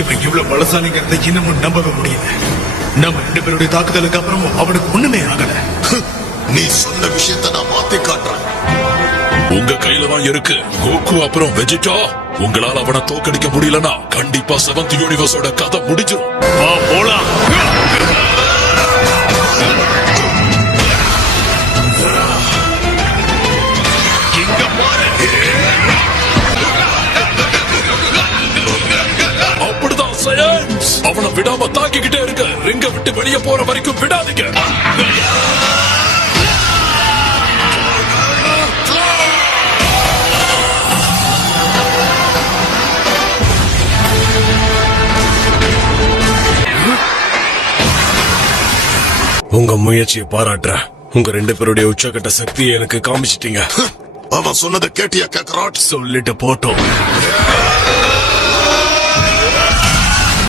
இவன் இவ்வளவு பலசாலிங்கிறத இன்னமும் நம்பவே முடியல. நம்ம 2 பேருடைய தாக்குதலுக்கு அப்புறமும் அவனுக்கு ஒண்ணுமே ஆகல. நீ சொன்ன விஷயத்த நான் மாத்தி காட்டுறேன். உங்க கையில தான் இருக்கு. கோகு அப்புறம் வெஜிடா, உங்களால அவனை தோக்கடிக்க முடியலன்னா கண்டிப்பா 7th யூனிவர்ஸோட கதை முடிஞ்சிடும். போலாம். அப்படிதான் சயன்ஸ். அவனை விடாம தாக்கிக்கிட்டே இருக்க. ரிங்க விட்டு வெளியே போற வரைக்கும் விடாதீங்க. உங்க முயற்சியை பாராட்டுறேன். உங்க 2 பேருடைய உச்சக்கட்ட சக்தியை எனக்கு காமிச்சிட்டீங்க. அவன் சொன்னதை கேட்டியா கேக்கராட்? சொல்லிட்டு போட்டோம்.